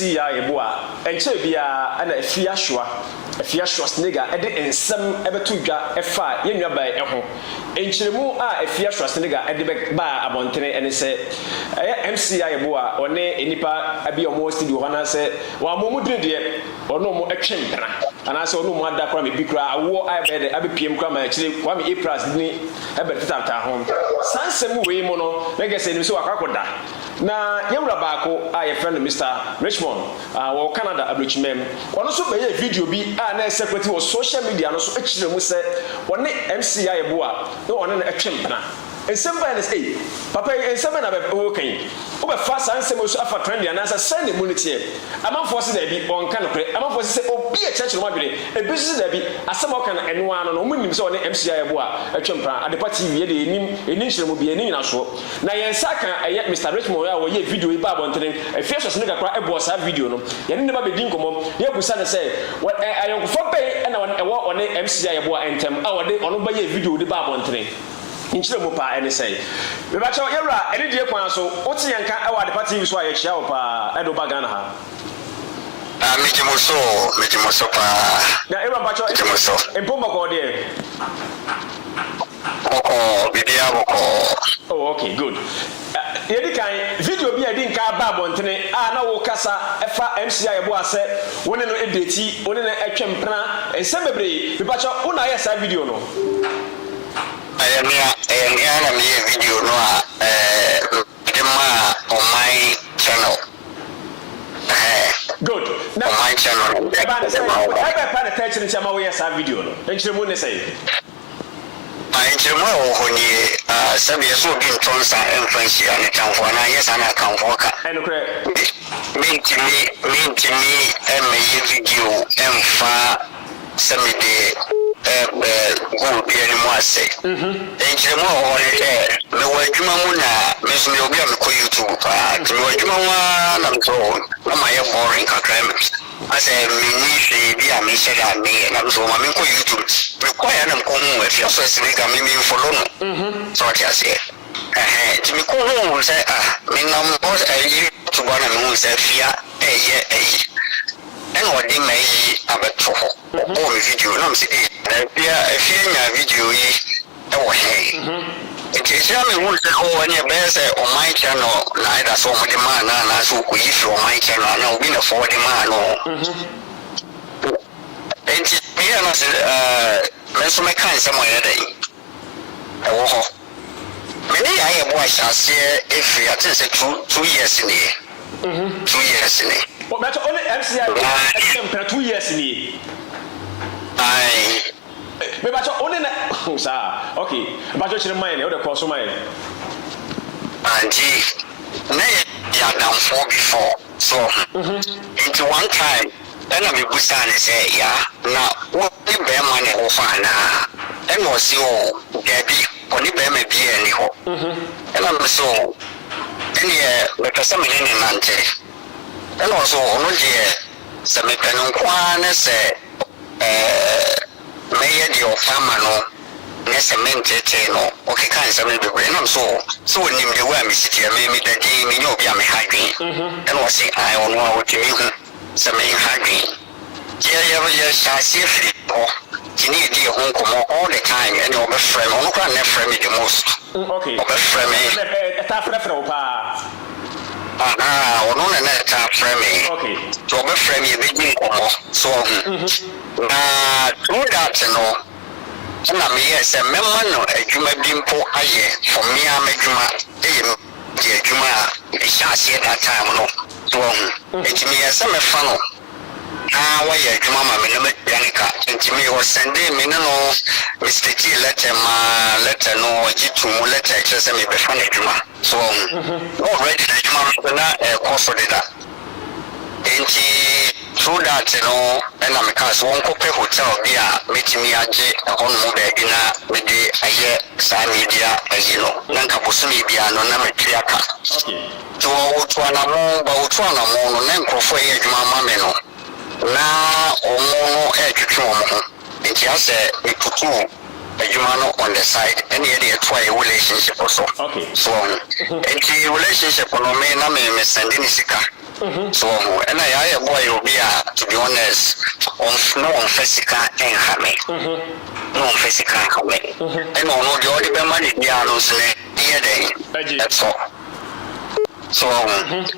Yaa Yeboah enche bia ana afia hwa snega ede ensem ebeto dwa efa yenwa bai eho enchiremu a afia hwa snega ede ba abontene ene se MC Yaa Yeboah one enipa abi omo studio hana se wa momu dede ono mo etwempra ana se ono mo ada kra me bikra awo abede abepiem kra ma chire kwa me April ni ebe tata ho sansem we mo no mege se ni so akakoda na yewra baako a ye friend Mr. Richmond wo Canada abrochimem ono so be video bi a na secretary wo social media no so ekire mu se woni MC Yaa Yeboah no ono na etwempna ensamba na say papa ensamba na be wo kan wo be fa sansem so afa trend ya na sa send the munity amanfo se da bi on kan pre amanfo se obi e church no mabere ebi se da bi asem o kan eno ano no munim se woni MC Yaa Yeboah etwempna ade party wie de enim hyeremu bi enim na so na yensa kan eye Mr. Richmond ya wo ye video bi ba bontene efie so ne kakra ebo sa video no ye ne ba be din komo ye busa ne se ayonkofo pe na ewo one MC Yaa Yeboah entem a wode ono ba ye video de ba bontene inchire mo pa ene sei me ba cho yewra ene die kwan so wote yanka e wa de party so aye chia wo pa edo ba Ghana ha meji mo so pa na yewra ba cho empoma ko de bidia boko. Oh, okay, good. Yedi kan video bi edi nka ba bontene a na wo kasa efa MC Yaa Yeboah se woni no edeti woni na etwempna ensem bebre bi ba cho una ya sa video no ayania na me video no a on my channel. Good. Now on my channel. Ebe pa na touch ni chama wo ya sa video no enchire mu ne sei Inchiremu ohoni sabi so bi ntonsa influence ya ne kanfo na yesa na kanfo ka enokre mintimi emaye video emfa samide go bi ani mo ase inchiremu ohoni me wadwuma mu na me so me obi a me ko YouTube pa me wadwuma wa na mto na ma ye boring kakra I say me be a me said I me and I was on my YouTube. Require them come if you're so sick, I mean follow no. So what I say. To me call home say me no boss to one and who say fear and what they may have a for all video. No say if you video it is me who say oh any best on my channel neither so much man na so ku if on my channel na we na for the man no and me na say me so me kan some way dey e wo ho me ni Yaa Yeboah shase if you think say 2 years ni 2 years ni o me to only MC Yaa Yeboah 2 years ni me ba cho only na sa okay ba cho chire mine o de cross mine anti na ya down for before so into one time and I be busan say ya na what the be man e ho fa na and was you gabi oni be me bi ani ho and I'm so any we person me ni nante and also ono je se me penon kwa na se Mayor the farmer no cement no okay can some be no so when him the way me sit here me the day me no be am hiding and was say I on what you some hiding yeah shasi free you need the home come all the time and your friend on can never friend me the most okay friend me ta friend pa ono na ta friend me okay so be friend me be so through that no na me yes memma no adwuma bi mpo aye for me amadwuma the adwuma e shase that time no so it me yes me fa no why adwuma ma me no medanika enti me was send me no mistake letter no jitu mu letter e say me be fa na adwuma so already adwuma na course for that enti through that and I'm because one couple hotel there meet me aje on mobile na me de aye sa media you know nanka posumi bia no na me triaka to na mo ba na mo no na nkrofo ye adwuma ma me no na omo twetwe omo nti ase itutu adwuma no on the side and here dey try a relationship also okay so nti relationship no me na me send ni sika So and Yaa Yeboah will be to be honest on physical and hammy. No physical hammy. And no the only money dianos that's all. So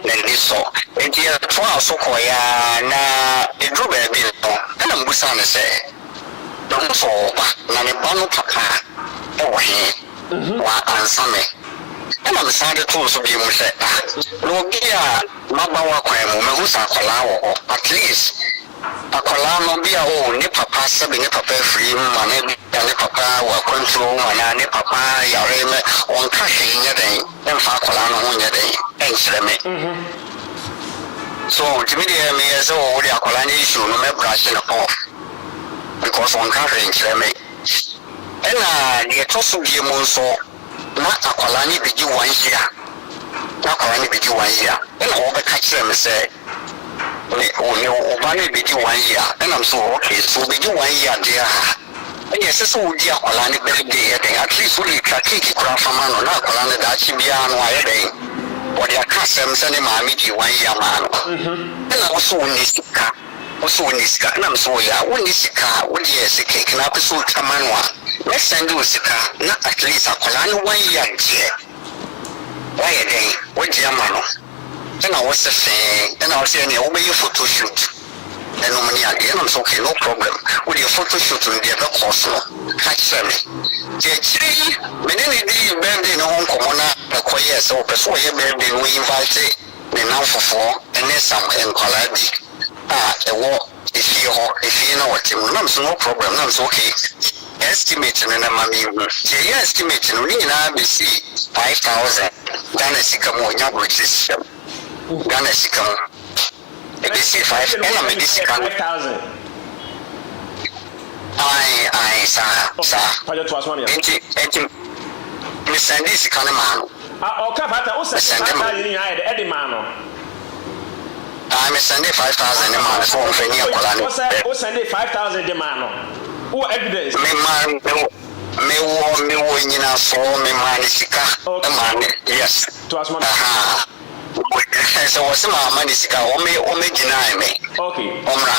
then this so and here twa so koya na edru ba bi no na mbusa ne se don so ba na ne ba no papa e wo he wa ansame na me sa de to so bi mu se no bi a maba wa kwan mu me hu sa kola wo at least akola no bi a o ne papa se be ne papa free ma ne ne papa wa control ma na ne papa yare me on ka he nya den en fa akola no ho nya den en sere me so timi de me so o de akola ni issue no me brush no off because on ka he sere me ena de to so bi mu so na akola ni bigi 1 year na akola ni bigi 1 year ena wo be ka sere me say o bani bigi 1 year and I'm so okay so bigi 1 year there and yes so we dia kwala ni birthday at least we try cake kura fama no na kwala ni da chi bia no aye den o dia kasem se ni ma mi di 1 year ma no and also we need sika and I'm so ya we need sika we dia se cake na so tama no a let's send you sika na at least akwala ni 1 year je why den we dia ma no and I was saying, and I was saying, obey your photo shoot. And I'm so okay, no problem. With your photo shoot in the other course, catch them. The tree, many birthday no home commoner, the choir, so persuade your birthday, we invite the now for and then some and collage. A war if you know what no problem, no, okay. Estimating and I'm estimating, we now see 5,000. Then I see come on your system. Ghana Sikam. ABC 5 and I'm a 5,000. I, sir. Miss Sandy's Kanamano. I'm a Sunday 5,000 a month for Fenia. Sunday 5,000 demano. Who evidence? Me win in a soul, me manisika. Yes. So what's my money sika o me deny me. Okay. Omra.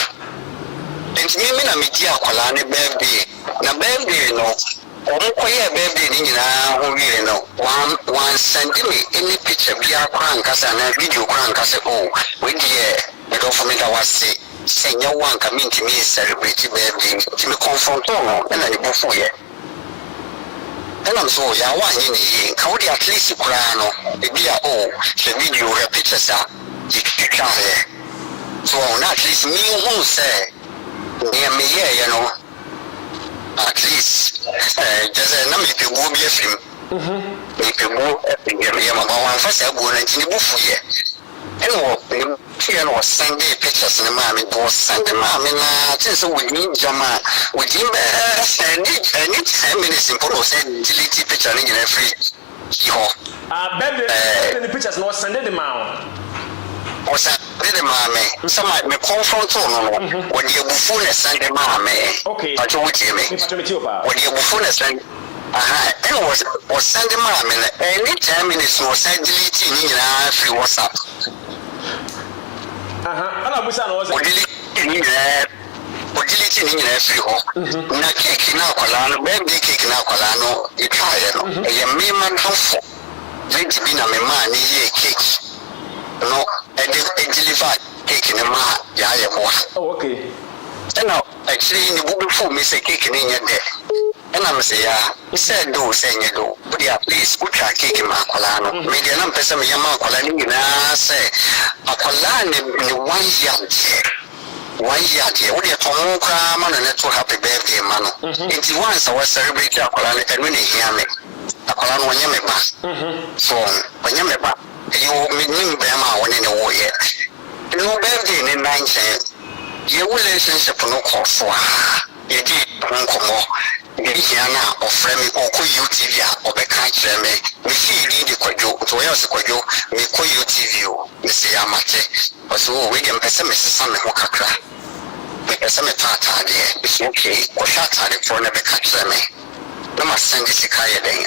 And me na media kwala ne birthday. Na birthday no. Omo koye birthday ni nyina ho wi no. One send me any picture bia kwa nkasa na video kwa nkasa oh. We dey e do for me that was say one come into me celebrate birthday. To me confront no na ni bofu ye. And I'm so ya one in can we at least no be a oh the video her pictures are you can so at least me who say near me here you know at least just na me pe go be film me pe go me ma one first I go na tini bufu here and here was Sunday pictures in the mommy was Sunday mommy na since we need jama we need 10 minutes in photo said delete picture in every the pictures no Sunday the mouth or Sunday the mommy some me confront no when you bufu na Sunday mommy okay but what you mean when you bufu na Sunday and was Sunday mommy any 10 minutes no said delete in every WhatsApp ala busa no was odiliti ni nyina free ho na cake na akwala no birthday cake na akwala no itaye no ye me man hofo let be na me man ni ye cake no e deliver cake ni ma Yaa Yeboah oh okay and now actually ni bubu fu me say cake ni nyede and I'm say ya said do say nyedo but ya please put your cake ma akwala no me de na mpesa me yama akwala ni nyina say akwala ni 1 year 1 year there we dey come kra ma na to happy birthday ma no it once I was celebrate akwala ni enu ni hia me akwala no onye me ba so onye me ba you me nim be ma woni ne wo ye no birthday ni 9 your relationship no call for ye di nkomo Yana or Fremi or UTV or Bekanch me see the Quajo, to else Quajo, me call UTV, Miss Yamate, or so we can pessimist some Hokakra. We some tata there, it's okay, or shut at it for never catch me. No must send this Kaya day.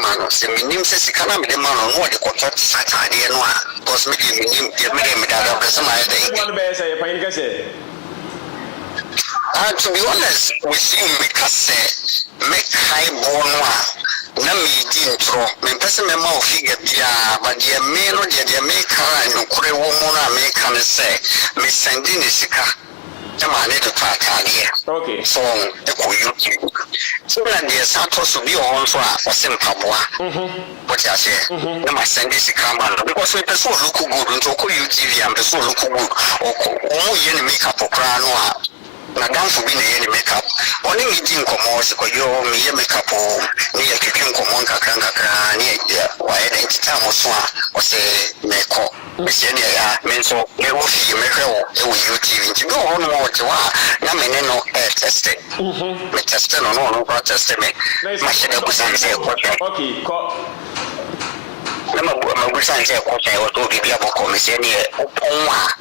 mano se minim se sikana me de mano no de koto satade no a cause me de minim de me da person my day one be say pain ka say to be honest with you because make high born na me di intro me pese me ma figure bia but the me no the me kan no kure wo mo na me kan say me send in sika ma ne to patade okay so e ko YouTube so na the sato so bi on so a ose mpaboa but ya say na ma send this camera because we person look good nto ko YouTube am person look good o ye ni make up okra no a na danfo bi na ye ni make up oni mi di nkomo se ko yo mi ye make up ni ye keke nkomo nkakra ni ye wa ye den tita mo so a o se meko me se ni ya me so me wo fi me hwe wo e wo YouTube nti bi ho no wo te wa na me ne no test me test no test me ma se de kusan se ko okay ko na ma kusan se ko se o to bi bia boko me se ni oponwa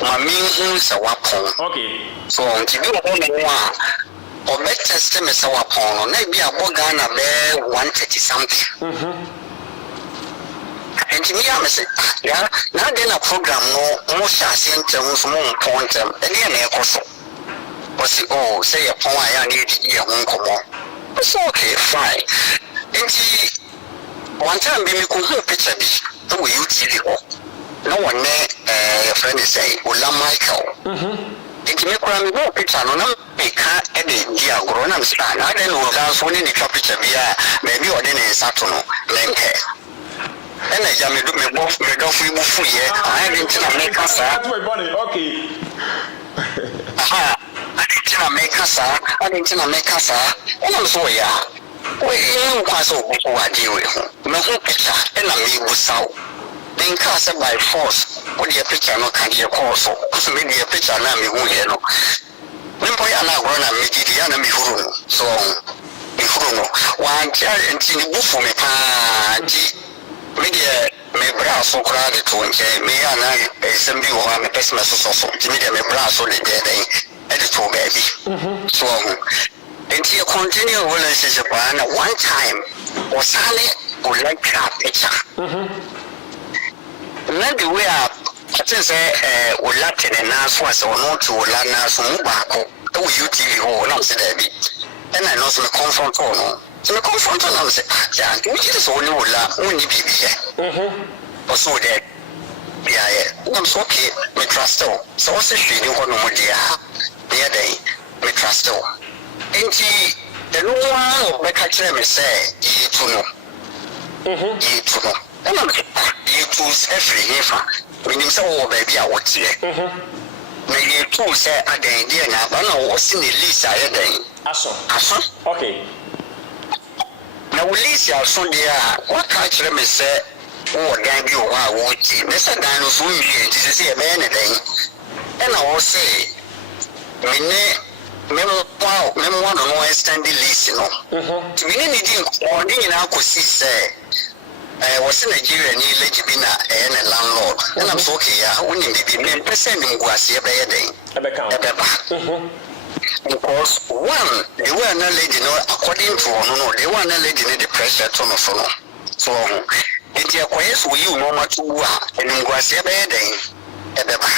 ma mi se wapon okay so nti bi ho no a o be test me se wapon no na bi aboga na be 130 something and me am say ya na dey na program no mo sha se ntem so mo pontem e dey na ekoso o si oh say ya pon aya na di ya nkomo so okay fine nti one time bi me ko hu picture bi to we YouTube ho no one your friend is say Ola Michael nti me kura me go picture no na me ka e dey di agoro na me say na dey no ga so ni picture bi a me bi o dey na sato no lenke and I jam me go fu ye I didn't make us okay I didn't make us and I'm so yeah we pass over what deal with no picture and I me was out then cast by force what your picture no can your course so maybe a picture na me who here no when boy and I run and make it yana me who so me who no one child and tin bufu me pa media me bra so kra de to nche me ana sembi wo ha me pesma so media me bra so de dey e de to baby so until you continue relationship and one time osale o like that picture na the way I think say o latin na so as o no to la na so mu ba ko e wo YouTube ho na say that bi and I know so me confront no so me confront and say yeah we just only will only be here also there yeah I'm so okay me trust you so what's the feeling for no dia there dey me trust you enti the no one make catch me say you to know you to know and I'm you choose every here meaning say oh baby I want here na you choose say again there na ba na wo see the list aye den aso okay na ulisi asondia what catch me say oh dan bi o wa wo ti me say dan no so mi e ti say e be ne den e na wo say me mo no extend the list no to me ni din o din na ko si say was in Nigeria ni Alleg3ed na na landlord and I'm so okay ya woni bibi me person ni ngwase e be ye den e be because one the way na lady no according to no the one na lady need the pressure to no so enti akoyeso you no ma to a ngwase be ye den e be ba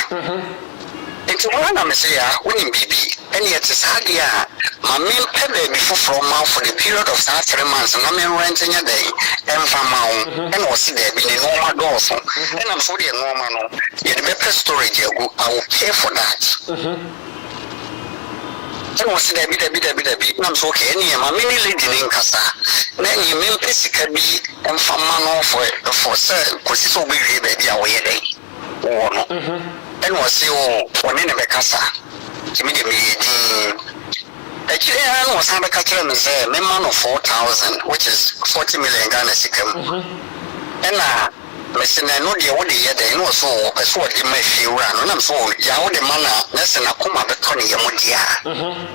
enti one na me say ya woni bibi eni ete sadia ma me pebe bi for the period of 3 months na me rent nya dey emfa and was there be no ma doors and I'm so the normal no ye the better storage I will pay for that and was there be I'm so okay any ma me lady in kasa na you me pesika bi emfa no for say kosi so be baby a we dey no and was say oh one in the kasa me actually I was having a catcher and say me man of 4,000 which is 40 million Ghana cedis and Mr. No dear what the no so as what you may feel run and I'm so ya the manner less than a comma but Tony Yamudia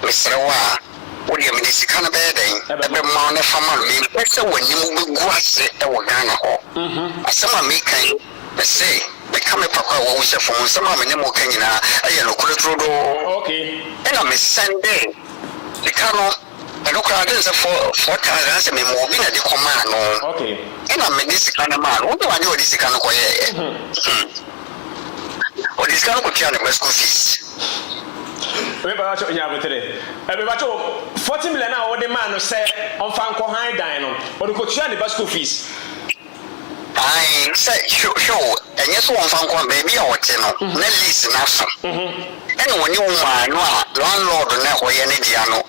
Mr. Wa what do you mean this kind of bed every man of family when you move grass at Ghana some make say become a papa what we say from some of them okay na I know could okay and I'm a Sunday the cano And look at this for times and more been at the command. Okay. And I'm a this kind of man. What do I do this kind of way? Or this kind of school fees. Remember what you have today. Everybody, 40 million now, the man who said on Fanco High Dino, or the coach and the school fees. I said, sure, and yes, one Fanco baby or 10, no least enough. And when you are landlord, no way any diano,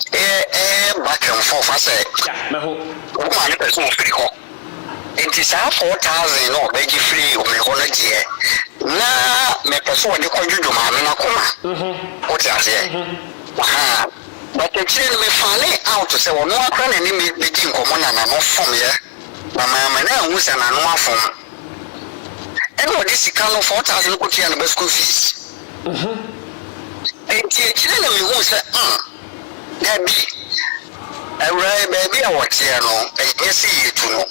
back and forth, I said, woman, person free home. It is our 4,000 no veggie free or me holiday. Na me person the country do mamma kuma. What I say? Aha. But the children me falling out to say, well, no one any me begin common and no form here. Mamma, now who's an annual form. And what this kind of 4,000 put here in the school fees. And the children me who say, there be a rare baby I watch here no, and you see it to know.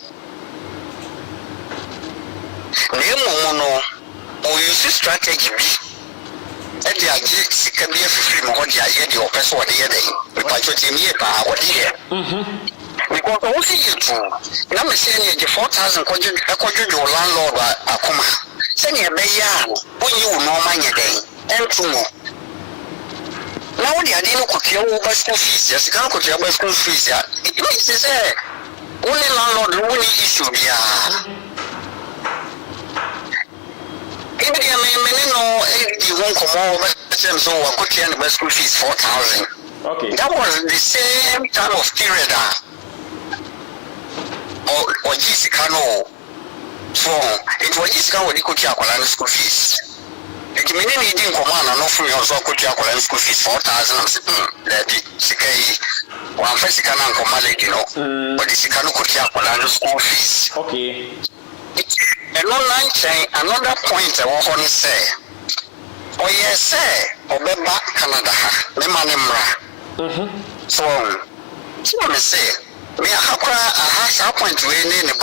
No, or you see strategy B. And the idea can be a free more than your person or the other. If I told him here, or here. Because also you too. Now, I'm saying the 4,000 according to your landlord, a comma. Send your bayan when you know money day. And two more. Now, the idea of your school fees, yes, you can't put your school fees. It makes it say, only landlord, only issue. If you won't come over, so I could change the school fees 4,000. Okay. That was the same time of period. Or Jessica, so it was Jessica with the Kuchakolan school fees. It meaning he didn't command and offer me also Kuchakolan school fees 4,000. I'm saying, that is one first can command, you know, but this can Kuchakolan school fees. Okay. Another point I want to say. Oh yes, sir. Obeba Canada. Me manimra. So me say, me a point we need no.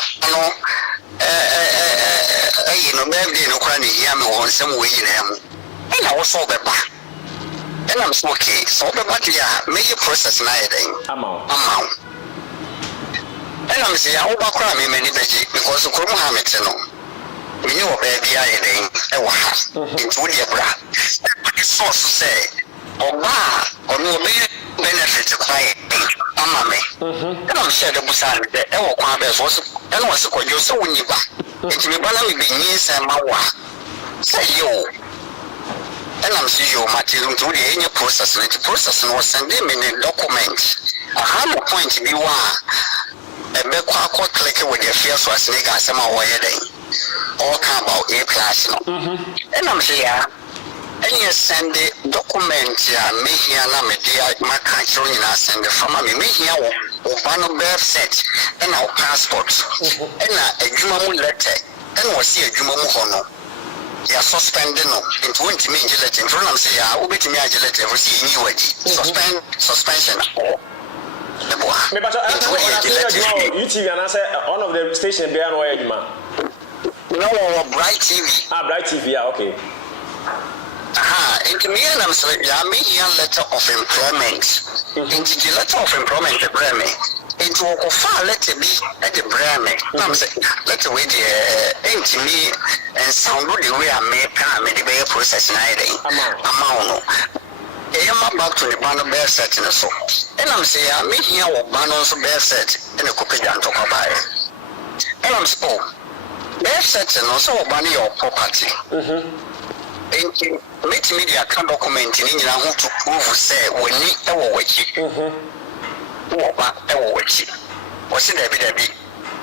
You know, maybe no crane here me on some way in him. And I was Obeba. And I'm okay. So Obeba dia make process na yedin. Amount. And I'm say I Obakra me many beji because the Kurumu Hamilton no. We knew a baby I didn't into the bra. The source say, or no benefit to quiet. And I'm sure the Busan, the Ewa Quabes was, and was a cordial so when you back. It's me, but I'm being years and Mawa. Say you. And I'm seeing you material to the any process, and the process was sending me a document. A hammer point to be one. A back click with your fears was nigga, some away. All come about A+. And I'm here. And you send the document me here na me dia my country na send the from me here o birth set and our passport and a jumamu letter and was see a jumamu hono. They are suspending no into me letter in front of say ya obeti me letter we see new word suspension. Me but you TV and I say one of the station be an way no, Bright TV. Bright TV, yeah, okay. Into me and I'm saying, a letter of employment. Into the letter of employment, the Breme. Into a far letter be at the Breme. I'm saying, letter with the into me and sound the way I make the process night. Amount. I am back to the banner bear set in the soul. And I'm saying, I'm making our banners bear set in the cookie down to Kabaya. And I'm spoke. Bear set and also money or property. Let media can document in who to prove say we need our witchy. Our witchy. What's it, Debbie?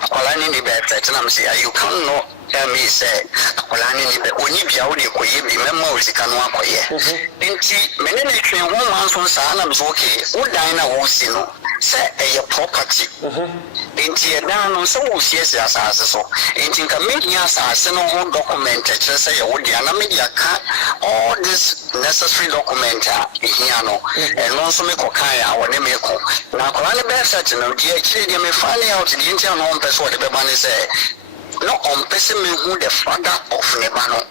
Akolani ni bear set and I'm saying, you cannot tell me, say, Akolani ni when you be out of the memories can walk away. Many train 1 month from Sanam's okay, who dine a who say a property. Inti down so yes as so. Inti can make us as no whole documented say would the media cut all this necessary document here no and also make okaya or nemeko. Now Kolani bear such no they may find out the internal one person what the man say. No on person me who the father of Nebano.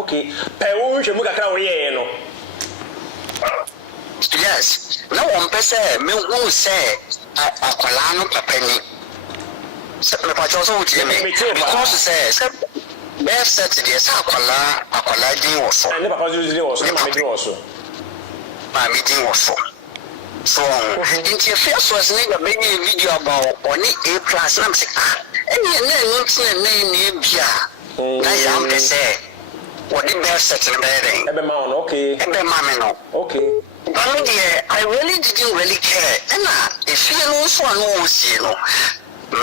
Okay. Pe wo hwe mu kakra wo ye no. Yes. No one person me who say akwala no papani. Me pa choso uti me because say best set the say akwala din wo so. And papa din wo so, ma me din wo so. Ma me din wo so. So in the first was nigga make a video about only A+ na me say any na bia. Na yam pe say what the best set in bed. Ebe ma on okay. Ebe ma me no. Okay. But I really didn't really care. And if you know so no see no. Me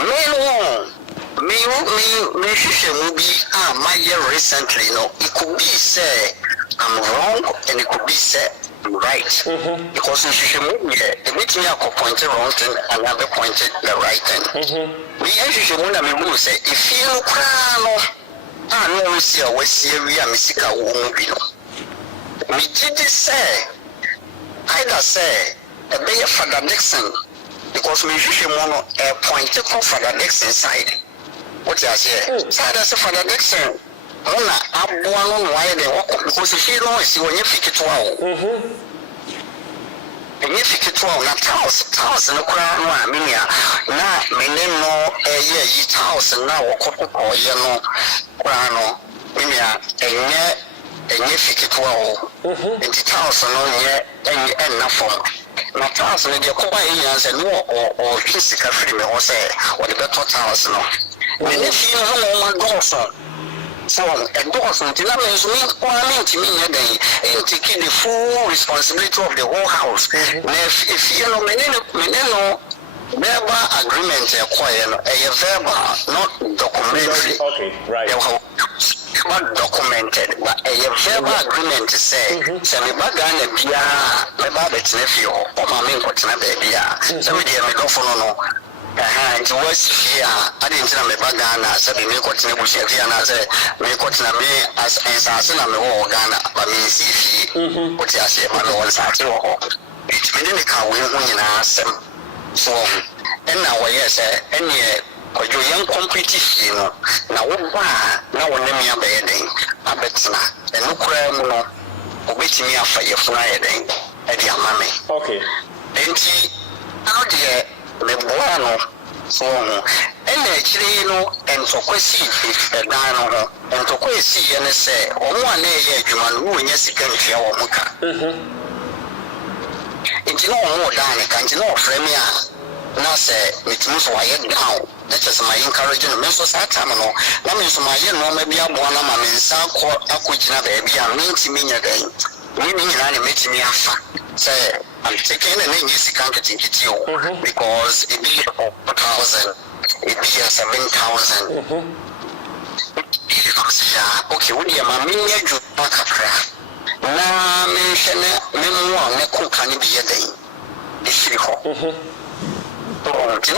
movie my year recently no. It could be say I'm wrong and it could be say I'm right. Because if you movie it makes me a point wrong thing and another point the right thing. Me if me will say if you know no see we see we are missing a movie no. Me did say either say a bay of Father Nixon because we usually want a point to Father Nixon side. What you say? Side as a Father Nixon. Ona abuano why they walk because if you know see when you pick it wow. When you pick it wow, not house no crown one minia. Na mene no ye house and now or ye no crown minia and you pick it wow. It's house no and na form. Na house no dey kwa yin and no or physical free me or say what the better house no. When you feel no one goes so a dozen to me and taking the full responsibility of the whole house. If you know meneno verbal agreement acquire a verbal not documentary. Okay, right. Not documented, but a verbal agreement to say, Sammy Bagana Bia, my baby's nephew, or my main partner, baby. Somebody may go for no. And to West here, I didn't tell me Bagana, said the new continent was here, and I said, me continent me as assassin of the war Ghana, but me see what I say, my Lord, it's within the car, we win us. So, and now, yes, and yet. Or your young competition, now one name your bedding, I bet and no crime, no, or waiting me after your Friday at your mammy. Okay. And he, how dear, the buono, so, and actually, no, and to question if a dino, and to question and say, or one year, you man who in your second shower muka. It's no more than can't you know, Premier. Now say it means why down. That is my encouragement. Me so sa time no. Na me so my no maybe aboa na ma me nsa akogina baby a me ntimi nya dan. Me nyina na me timi afa. Say I'm taking an easy can't get you because it be 4,000, it be 7,000. Okay, what you ma me nya ju kakra. Na me hene me mo na ko kan bi ye dan. Ifiri ho. According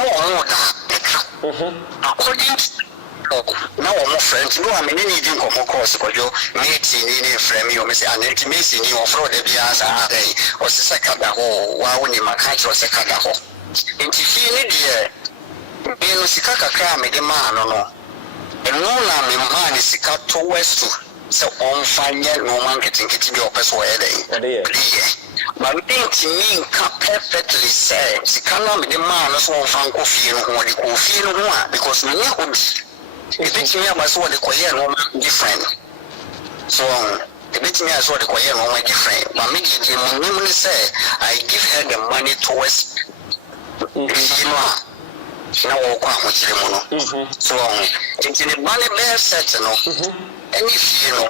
now I'm friends, no, I mean, anything of course, because you meeting in frame, you may say, and it may see you for the Bias a day, or second hole, while when you might catch or second hole. And if you need here, in Sikaka cram, a man, no, and no, I'm in Sika to West, so on fine, no man getting your person a day. But to me, perfectly said, she cannot be the man as one fan coffee and what the coffee and because me if it's me about what the choir woman different. So if it's me as what the choir woman different, but me say I give her the money towards you know. Now walk with you. So it's in the money bear set, no, and if you know,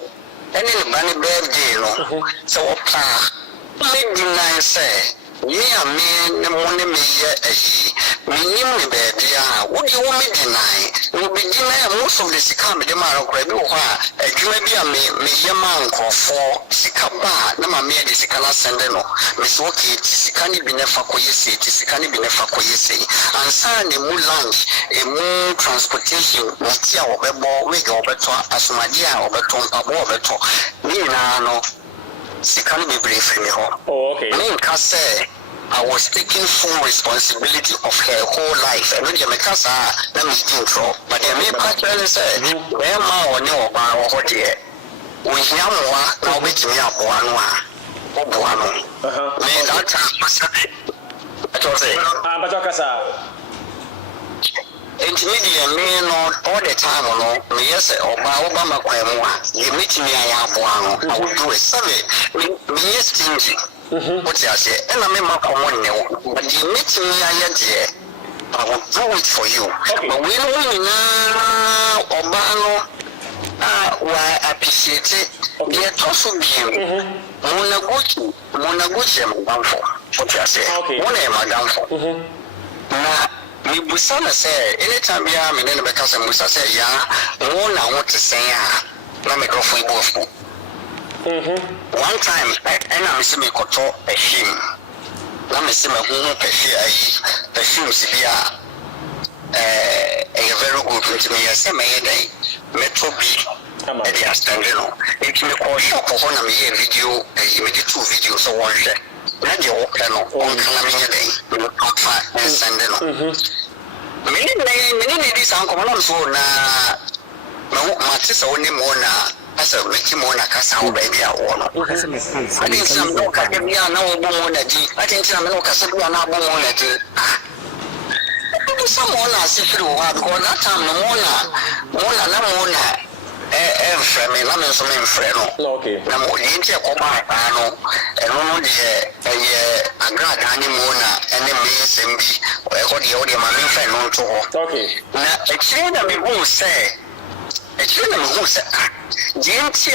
and in the money bear day, no, so me deny say, me a man, the money me me name baby. What do you want me deny? We be deny most of the Sikam, the man of Grabu, a Jumabia me yaman for Sikaba, no, my mere the Sikana Sendeno, Miss Woki, Sikani Binefa Koyesi, Sikani Binefa Koyesi, and sign a moon lunch, a moon transportation, Matia or Bebo, Wig or Beto, Asumadia or Beton, or Beto, no. She can't be brave for me home. Oh, okay. Me can say I was taking full responsibility of her whole life. And when you make us let me think so. But the main part say, where ma or no bar or what dear. We hear more now with me up one. obuano me that time masa ato say bato kasa intermediate me no all the time no me yes oba makwemu a ye metimi aya aboa no I would do it sabe me yes stingy what you say and I me makomo ne but ye metimi aya de I will do it for you but we know oba no wa appreciate it ye to so bi monaguchi madamfo what you say one e madamfo na me busana say anytime ya me ne be kasa musa say ya won na what to say na me go for ibo one time and I me koto ehim na me se me hu perfume si bia very good to me say me dey metro bi e dey stand no it me ko shop ho na me video me dey two videos so one share na dey work no on kana me dey me talk fa and send no me this uncle no so na matisa woni mo na asa meti mo na kasa wo baby a wo no I think some no ka dem ya na wo mo na ji I think some no kasa bia na bo mo na ji someone as if you have gone that time no mo na friend me na me so me friend no okay na mo yin ti ko ba no e no de agrada ni mo na ene me sembi o e ko de ma me friend no to ho okay na actually na me who say yin ti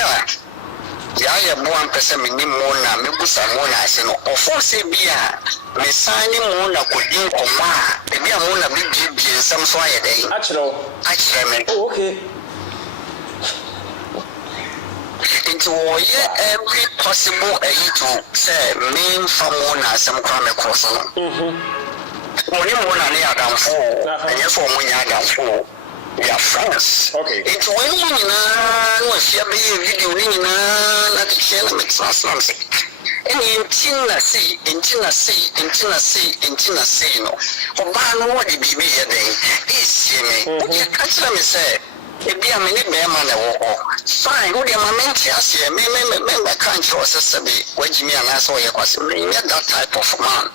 Yaa Yeboah mpese me ni mo na me busa mo na ase no ofo se bia me sani mo na kodin koma e bia mo na bi nsam so ayedai achiro me okay into every possible to say main from one as some crime across no only mo na ne adamfo enye so mo nya adamfo we are friends okay it's when you no share video ni na the channel makes sense any intimacy no oba no what the bibi here then is me you catch me say ebi am ni be ma na wo fine wo de ma menti ase me kan tro sesabe wagimi anasa wo ye kwase me that type of man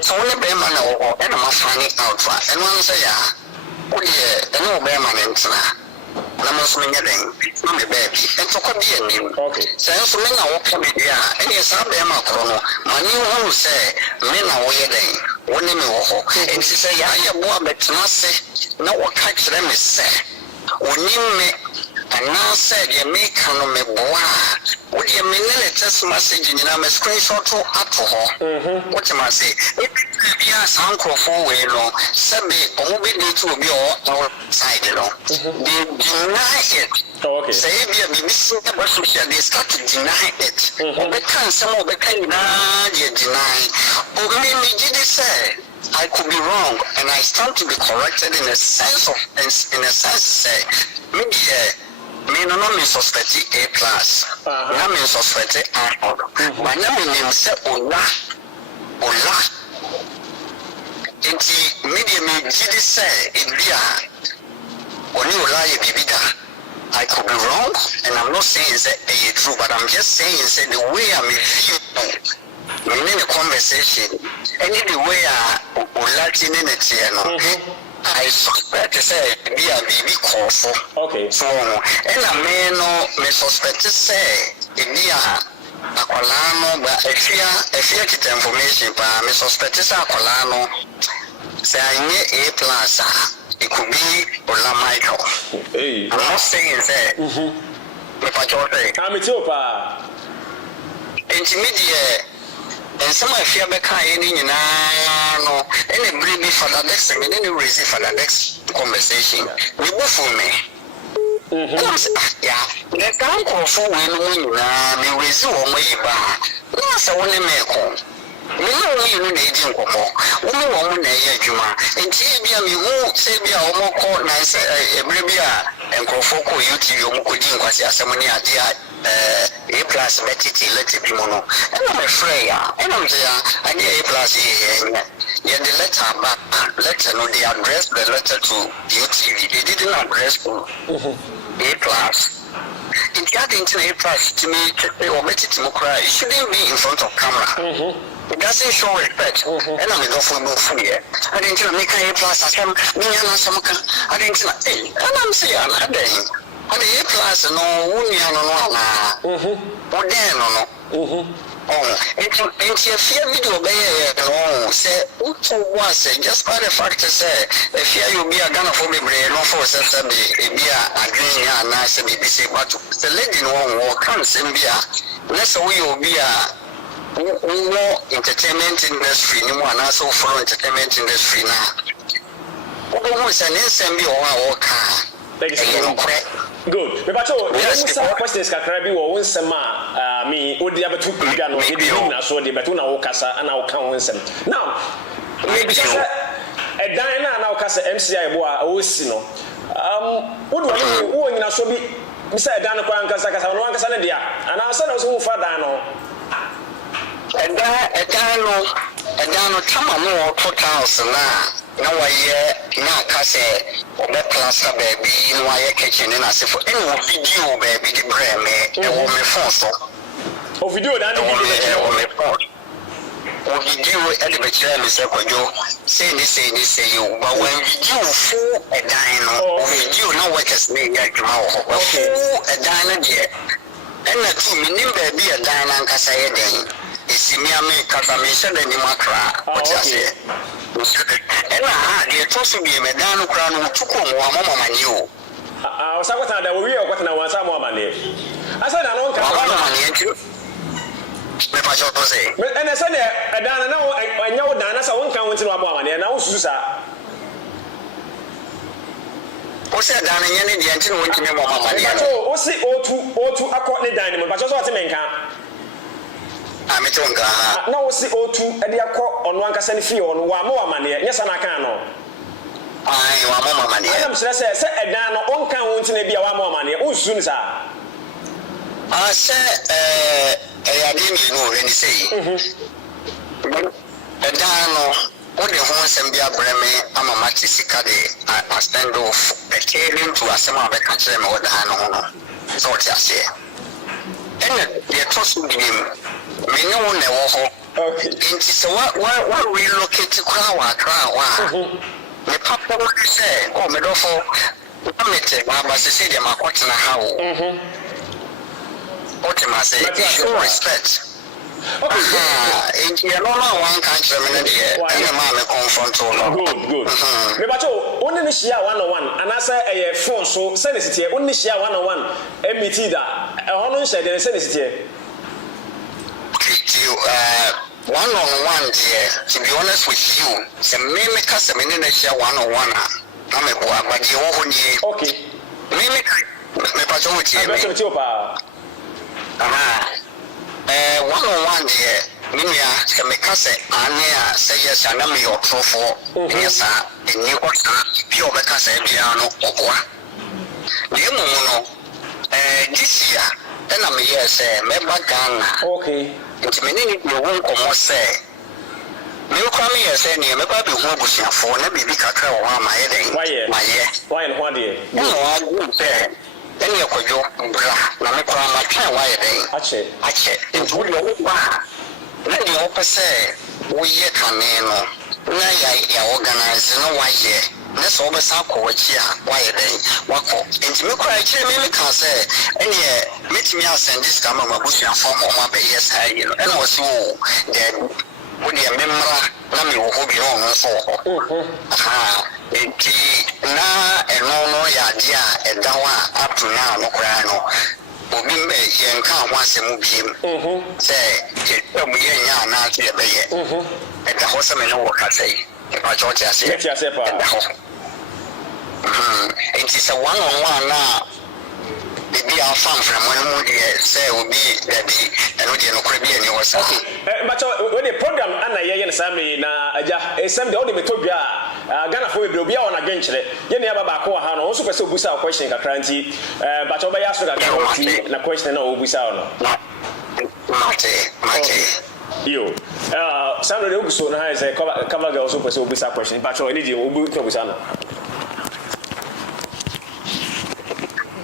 so wo ne be ma na wo e na ma fani out fa eno an say ya wo de eno be ma na ntina na mo so me den no me baby ento ko bi ani okay so so me na wo ka be dia ene sa be ma kro no mani wo say me na wo ye den wo ne me wo ho enti say Yaa Yeboah betena se na wo ka kire me say Onime anasa de make no me boa wo de me ne text message nyina me screenshot ato ho what am I say e bia sankrofo we no sebe omo be dey to obi o side no they deny it okay say bia me mission e ba social they start to deny it obi kan some obi kan na they deny obi me did say I could be wrong, and I stand to be corrected in a sense. Say, maybe me no me suspect A+, no me suspect A. My name is Ola. Enti media me did say it be Oni Ola ye bibida. I could be wrong, and I'm not saying it's true, but I'm just saying the way I may feel. In the conversation, any the way Latin in it, I suspect to say be a baby call. Okay. So, and I may no me suspect to say it be a Colano, but if you get information, but me suspect to say Colano, say I need A+, it could be Ola Michael. Hey. I'm not saying that. If I told you, I'm a topa. Intermediate. And some of you be kind in no any baby for the next and then you raise for the next conversation. We both for me. Yeah, the can't call for when we raise one way back. That's a one make. We know you need to come on. We want to hear you, and Tibia, you won't say be a more call nice a baby and call for YouTube. You could do what you are some money at the A+ metiti let it be mono. And I'm afraid, and I'm there, I get A+ here. Yeah, the letter back, letter no, they addressed the letter to UTV. They didn't address A+. If you didn't know to me or met it it shouldn't be in front of camera. It doesn't show respect. And I'm going for no free. I didn't make a plus as him, me and some I didn't know. And I'm saying, I didn't. I didn't plus no, or then no. Oh, it's a fear video by say, was just by the fact to say, if you be a gun for me, no force of the beer, a green, and nice and BBC, but the lady no war comes in beer. Let's we will be a more entertainment industry, no one also for entertainment industry now. Almost an instant be or car. Good. But questions can be one summer. Me, would the other two people know maybe so the Batuna Okasa and our council. Now, maybe a diner now Casa MCI Boa, Osino. What do you want in a so be Mr. Dana Casa, one Casanadia, and our son was who for Dano. And Dano Tamamo 4,000 now. Now I hear now Casse or that class baby in my kitchen and I say for any video baby the brand me and woman phone. Oh, video that or video elevator Mr. Kojo say you but when video full a dino video now what is name like full a dino there and the 2 minutes baby a dino and Casa then it's me Casamation and the macra what I say. And I told me a medano crown took on one mama knew. I was about that we are what I want some more money. I said, I don't come and I said, I don't know, I know Dana, so I won't count into more money, and I was Susa. What's that, Dana? You need to want to know more money. What's it or to accord the dynamo, but just what I mean. I'm a tonga. Now, see, O2 and the accord on one cassan fee on one more money. Yes, and I can. I want more money. I'm saying, a dano on count to be one more money. Oh, soon, sir. I said, I didn't know any say. A dano, what the horse and be a breme, I'm a matisicade. I stand off a catering to a summer of a country or the Hano. So what I say. And the toss with him. Me no one okay. So what relocate to Krawa. The papa would say, oh, me do for my say them are quite in a how. What am I saying? Show respect. Okay. One country, and the man confront all. Good. But only share 101, and I say a phone so sensitive, only share 101, MBT that, I don't say the sensitive. One-on-one there, to be honest with you, the mimic custom in the share 101. I'm a boy, but you own ye. Okay. Mimic, me patronity. One-on-one there, Mimia, the Mecassa, Ania, say yes, and I'm your profile. Yes, and you also pure Mecassa, piano, or what? This year, then I'm yes, member Ghana. Okay. It's many you won't come say. You come here saying, you may be Hobusia for never be Cacao on my head. Why and what dear? No, I won't say. Then you could go, Namaka, my child, why they? I check into your bar. Then you open say, we yet come in. Now, organize no why yet. Let's over Sako, which here, why they walk up. And to me, cry, maybe can say, and yeah, meet me out and this come on my bush and form of my yes, I, and was you then when you remember, let me hope you on so. Now, and no, idea, and down up to now, no crano. Remember, you can't once move him. Say, tell me, yeah, now to the bay. And the horse may know what I say. If I told you, I say, it is a one-on-one now. Maybe I'll find from one more say will be that and what you know could be any was but when the program and I Sammy na some the only metobia Ghana for will be on against it. Yenny Abako Han also pursue Busa question a cranty, but over Yasuga na question no Busa. You some of the Ubuso has a cover girl also pursue Busa question, but I need you Busana.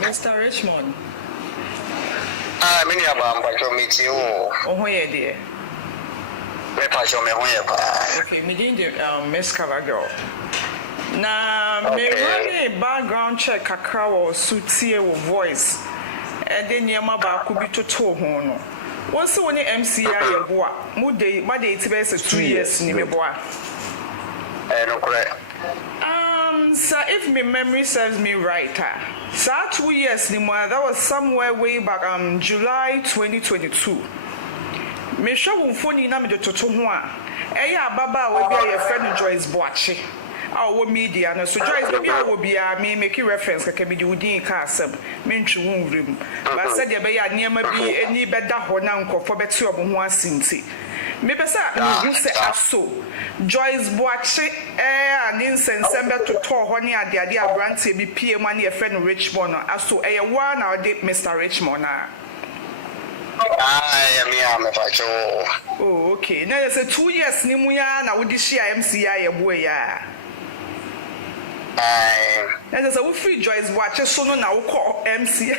Mr. Richmond. Many about my committee. Oh, yeah, dear. Okay, me didn't Miss Cavagirl. Now, me run a background check a crowd suitie with voice, and then your mother could be to two hono. Once when the MCI Yeboah, Moody, my day it's 2 years in Yeboah. No correct. So if my memory serves me right, so 2 years anymore, that was somewhere way back July 2022. Me show un phone na me de toto ho a eya baba we bia your friend Joyce Boache our media no so Joyce bia wo bia me make reference kaka bi di udin ka asem me ntwe wo nwrem ba said be ya niema bi eni beda ho na nkofo beti obo ho asinti me pesa hu se aso Joyce Boache ani nsensem betoto ho ne ade ade abrante bi pie ma ne your friend Richmond aso eya wa na ode Mr. Richmond na. Oh, okay. Now there's a 2 years nimuya na wudi share MCI Yeboah ya. Now there's a free Joyce Boache so no na wo call MCI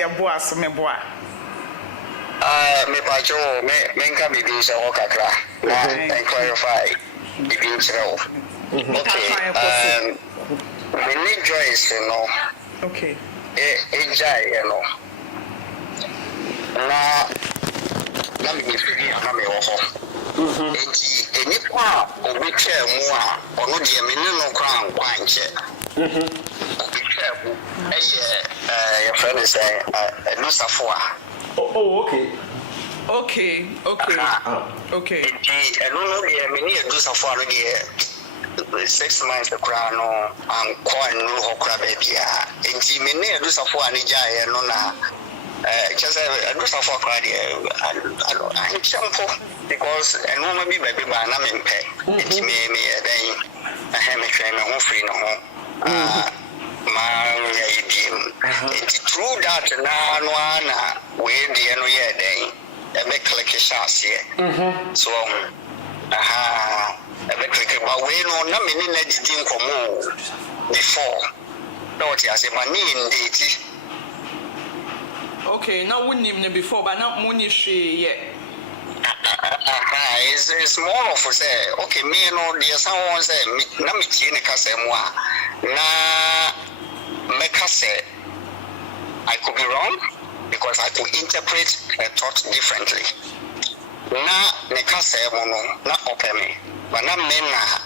Yeboah so me boa. Me pacho me nka me do se okakra. And clarify the intro. Okay. Me need Joyce no. Okay. Enjoy, you know. Na me feel na me wo ho. Eni kwa obi twa mu a ono de me ne no kwa nkwanche. Obi twa mu your friend is no safo. Oh, okay. Okay. And no de me ne do safo no de 6 months the crown and coin no hokra baby. And me ne do safo ani jaye no na just do safo kwa de I champo because no maybe baby ba na me mpe. It me then I have me train me ho free no ho. Man ya idim. It true that na we de no ye then e be click shas here. So but we know na many na didi nkomo before no what you say money in date. Okay, now we name before but not money she yet. It's more of say okay me no there someone say na me tie ne kasa mu a na me kasa I could be wrong because I could interpret a thought differently. Na ne kasa mu no na opeme but na me na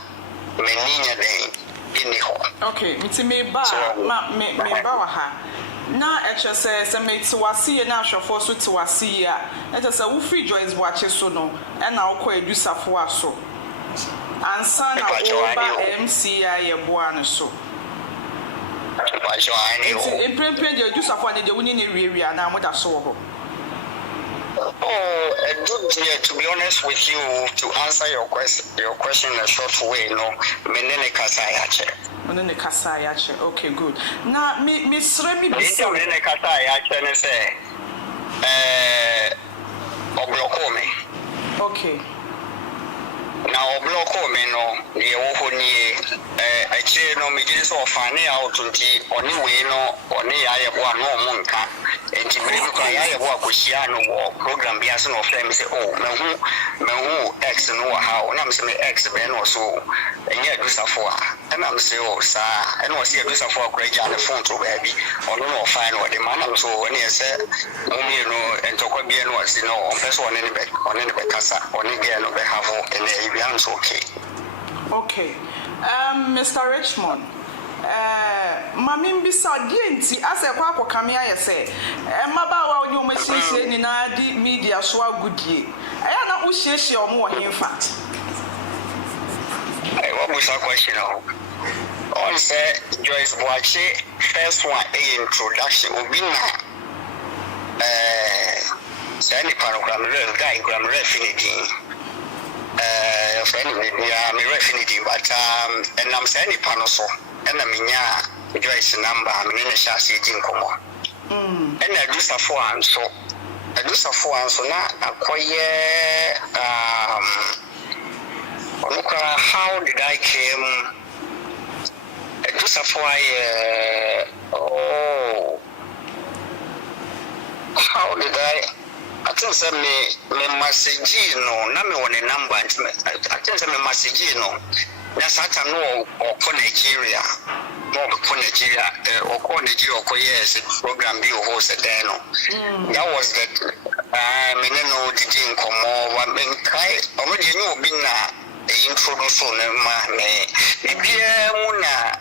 me ninya den ini ho. Okay, miti me ba me ba wa ha na eche se me tiwasi na ahwefo so tiwasi a eche se wo free Joyce Boache so no e na wo kwa edusafo aso ansa na wo ba MCI Yeboah no so Imprempren de edusafo ade de woni ne wiewia na moda so wo. To be honest with you, to answer your question in a short way, no, menene kasayache. Menene kasayache. Okay, good. Now, me sre mi bisa. Menene kasayache ne say, obloko me. Okay. Now obloko me no, the oho ni actually no me just ofane out unti oni we no oni Yaa Yeboah no munka. Enti me ko Yaa Yeboah ko hia no wo program bi ase no frame say oh me hu x no ha o na me say me x be no so enye adusafo a na me say oh sa e no say adusafo akora ja the phone to baby ono no fine no de man so oni say mo mi no entokwa bi no say no on person oni ne be kasa oni ge no be have ene bi am so okay. Okay. Mr. Richmond, Mamim bisa dienti ase kwa akokame ayese maba wa onye omesiesie ni na di media so agudie aya na wo hiesie omo wo hemfa what was that question on say Joyce Boache first one introduction obi na say ni program guy gram refinity friend me refinity but and I'm saying ni panoso and I'm Joyce number I'm in a chassis jinkomo. And I do stuff one so now acquire how did I came I do stuff how did I think say me message no na me won a number I think say me message no na sata no or Nigeria no ko Nigeria or Nigeria ko yes program bi o host there no that was the me no didn't come over men kai already no bi na introduce na me bia mu na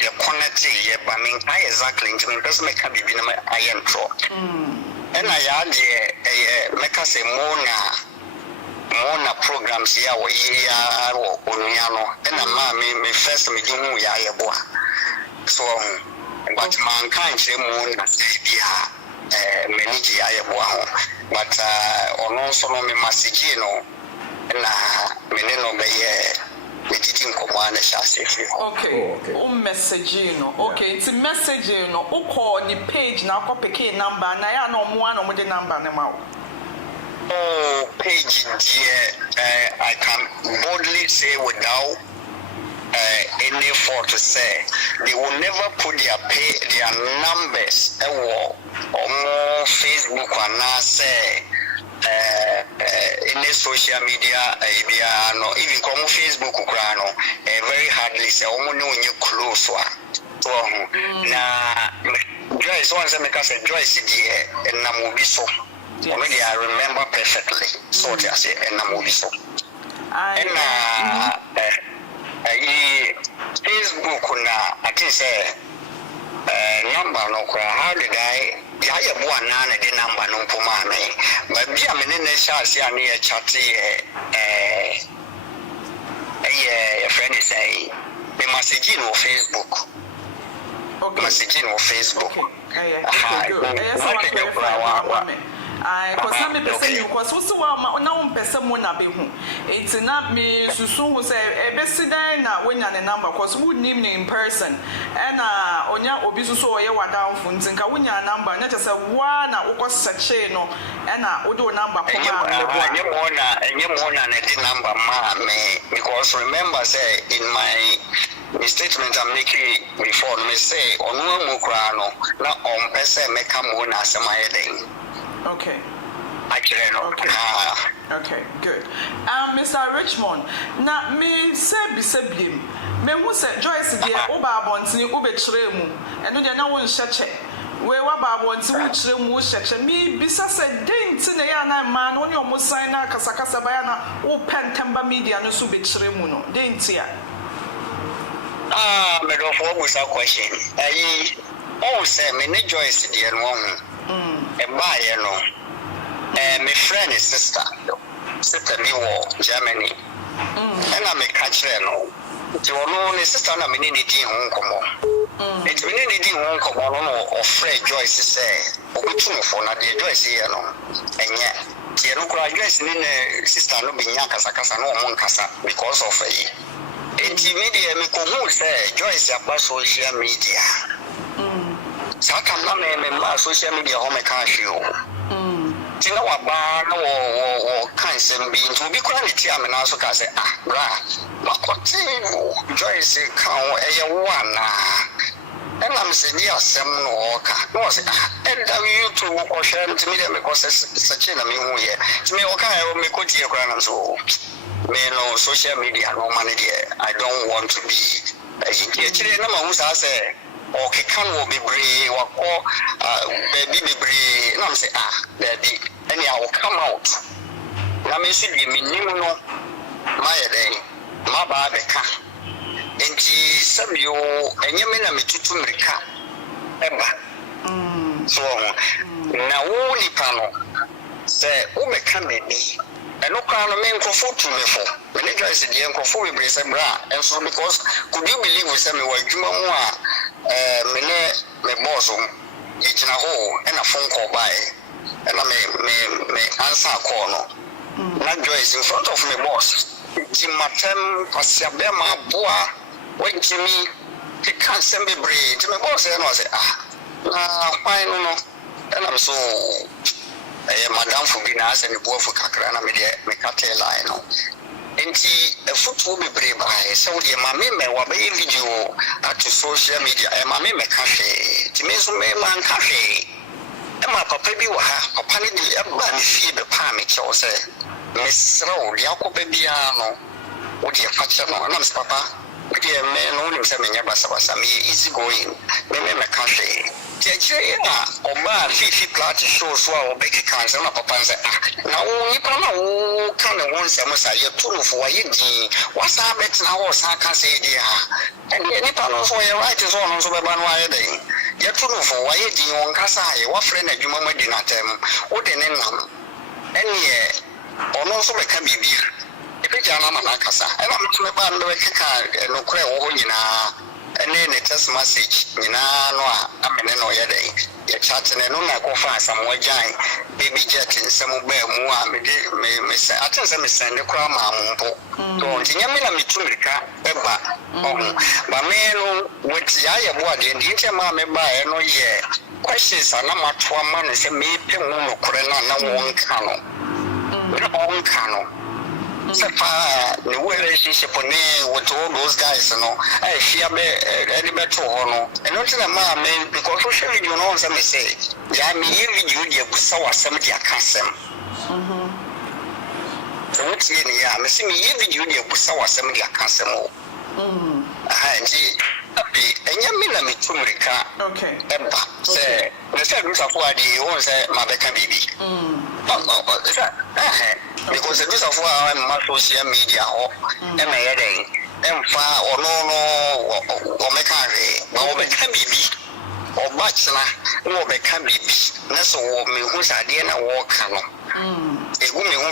the connect ye ba men kai exactly into me person make bi na I intro and I had the make us a mona programs here or year or oniano and a mammy me first me do Yaa Yeboah so but man can't say mona manage Yaa Yeboah but on also no me message no na me no be we didn't come on the chassis. Okay. Message no. Okay, it's a message no. O call the page now ko pick number na ya no mo ano mo the number na ma. Oh, page dear, I can boldly say without any fault to say they will never put their numbers or more Facebook or not say any social media no even come Facebook no very hardly say omo no you close one so na Joyce once I make us a Joyce dear and na mo bi so already I remember perfectly so I say and na mo bi so and Facebook na I think say number no how did I Yaa Yeboah na the number no poma me but bia me ne share na e chat your friend is say me message no Facebook message no Facebook because me person you because so na won person mo na be hu enti na me susu wo say e be sidan na wonya ne number because we name in person and onya obi susu oye wadanfo nti nka wonya number na che say wa na wo search no and wo do number ko ma enye mo na ne the number ma me because remember say in my statement I'm making before me say onu mu kra no na on person make am mo na asema yeden. Okay. Actually, no. Okay, good. Mr. Richmond, na me say bisabiem. Me who say Joyce dey oba abontin obekire mu. Eno dey na won hyeche. We wa ba abontin wo kire mu wo hyeche. Me bisa say denti na ya na ma no ne omo sign na kasakasa ba ya na wo pentemba media no so bekire mu no. Denti ya. Me do for busa question. Oh say me ne Joyce dey no ho. Buy no. My friend is sister me war Germany. And I'm a catcher no. To no sister na me need home come. It's me need home come no or Fred Joyce say. Obutu for na the Joyce here no. Enya. Tie no kura Joyce ni sister no be nya kasa no mo nkasa because of enti media me ko hu say Joyce apa social media. Saka na me social media home can show. Tina wa ba na wo kan sem bi nti obi kura ne ti amena so ka say bra makote Joyce kan eye wana and I'm saying yes some no ka no say and you to ko share nti media me ko search na me hu ye ti me o ka me ko tie kura na so me no social media no man there I don't want to be chire na ma hu sa say okay can will be brave or baby be brave and I'm say baby and I will come out na me see me no my day my baba ka enti sabio enye me na metutu mrika eba so na wo ni pano say wo be ka me bi eno kwa no me nkofo tu me fo me Joyce dey nkofo we bre say bra and so because could you believe we say me wa djuma mu me boss yigina ho and a phone call by and me answer call no na Joyce in front of me boss timatem pasiabe ma boa when Jimmy he can't send me bread me boss and I say why no and I'm so madam for bina as me boa for kakra na me cut a line no enti football be brave by so the mama me wa be video at social media mama me cafe ti me so me man cafe ɛma papa bi wɔ ha papa ne de ɛba ne fie bɛpaa me kyɛw sɛ mesrɛ wo deɛ akɔba biara no wode ɛfa kyerɛ no ɛnam sɛ papa wodeɛ me no wonim sɛ menyɛ basabasa meyɛ easy going mɛka hwee nti akyerɛ yɛ a ɔbaa fifi plate show so a wɔbɛkeka nsɛm na papa nsɛ na wo nnipa no a woka ne ho nsɛm sa yɛto no fo wayɛ din wasan bɛtena hɔ ɔsan ka sɛ ɛdeɛ ha ɛneɛ nnipa no nso ɔyɛ right sɛ ɔno nso bɛba no ayɛ dɛn yɛto no fo wayɛ din wɔnkasa ayɛ wafrɛ no adwuma mu adi natam wode ne nam ɛneɛ ɔno nso bɛka biribi ɛbɛgya no ama no akasa ɛna meto mɛbaa no bɛkeka nokorɛ ɛwɔ hɔ nyinaa ɛne ne text message nyinaa no a amene no ɔyɛ dɛn yɛkyate ne no na ɛkɔfa asamoa gyan baby jet nsɛm baa mu a mede aten sɛ mesɛnde koraa maa mo mpo nti nyame na metu mmirika bɛba ɔho ba me no wɔti Yaa Yeboah deɛ nti nkyɛ maa mebaeɛ no yɛ questions a na matoa ma no sɛ meepɛ ho nokorɛ no a na wɔnka no so the relationship with all those guys, I fear any better no. And not in a man, because socially you know, some say, yeah, me you saw somebody a custom. So what's in here? I see me you saw somebody a custom. And you mean me to America. Okay. Say, the service of what you want, say, my baby. Because the use of our social media or MA and far or no or mechanic or baby or bachelor or baby. That's all me whose idea and walk canon. A woman who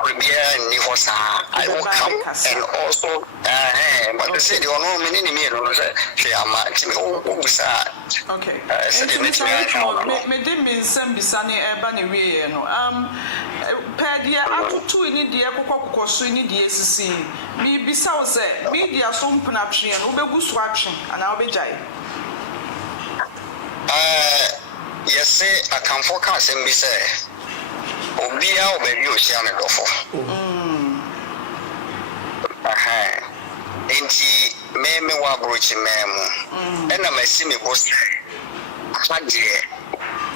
could be a Nihosa. I will come and also, but the city or no many okay. Me did mean some Bisani Ebony way, Pedia out of 2 in India, Coco, so in the SC. Me beside say, media some punaption, Ubebu swatching, and I'll be jay. Yes, say, I can forecast and be say. Obia baby you share it off. Enti me wa brochi memu. And I see me post.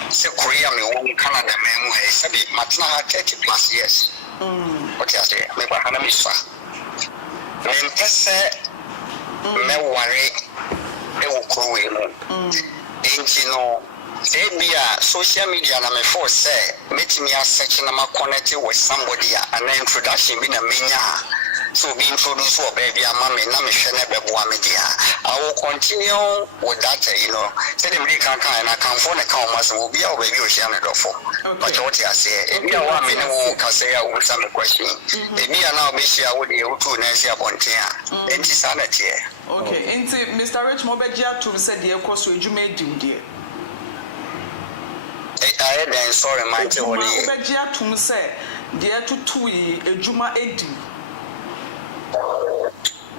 Se Korea me won Canada memu he sabi matna 30+ years. What you say? Me ba kana misfa. Me mpese me ware e wo krowe no. Enti no Sebia social media na me force say make me a search na ma connect with somebody and an introduction be na menya so be introduced for baby ama me na me hwe na beboa me dia I will continue with that say them can na can phone account must will be our baby o share me dofo but what you say e bia wa me no ka say ya wo some question e bia na be share wo de to na share bonten a enti sanity okay enti Mr. Rich Mobegia to say de ekoso edwuma edim de I then sorry my tell you. Obegia to say dear to 2 ejuma edi.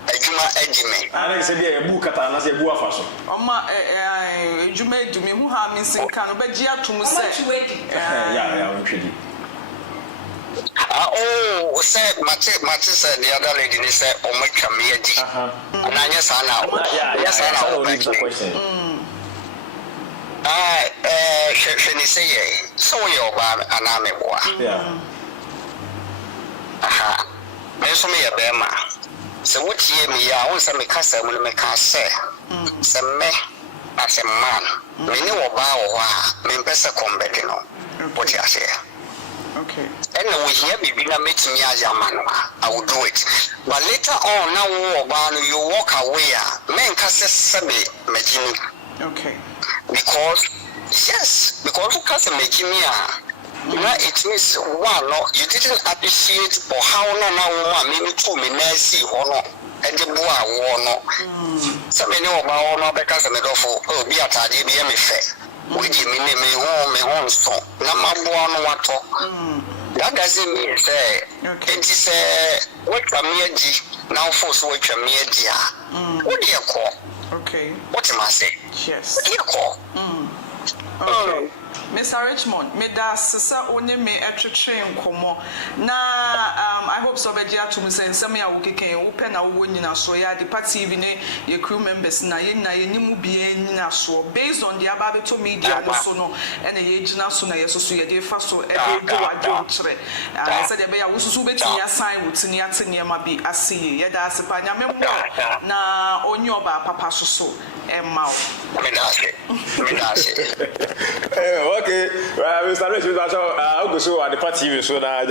Ejuma edime. I say be a book at an as a boa faso. Oma ejuma edi me who ha me sin kan obegia to say. Yeah, oh, said Mate said the other lady said omeka me edi. And I yes I know. Yes I know. Question. She say so your bar and I'm a boy. Yeah. Aha. There's me a bema. So what ye me I want some casa will make us say. Some me as a man. Many will bow me best combat, what you say. Okay. And we hear me being a meeting as a man. I will do it. But later on now you walk away. Men cast a sabi making. Okay. Because because making me now it means one no you didn't appreciate or how now maybe 2 minutes see or no and the boy no so many of our no because me go for be atade be me fair we give me home so na maboa no wato that doesn't mean say it is what can me agi now force what can me agi what do you call okay what am I say yes what do you call okay Mr. Richmond, me da sisa only me etwetwe nkomo na I hope so be dia to me say nsem ya wo keken wo pe na wo nyina so ya the party even ye crew members na ye nimu bia nyina so based on the ababeto media so no ene ye gina so na ye so ye dey fa so e dey do wadwo kire say dey be ya wo susu betini asan wutini atene ma bi asiye ye da asepa nya memmo na onye oba papa so emma o me da se okay, Mr. Rich, I'll go so at the party so that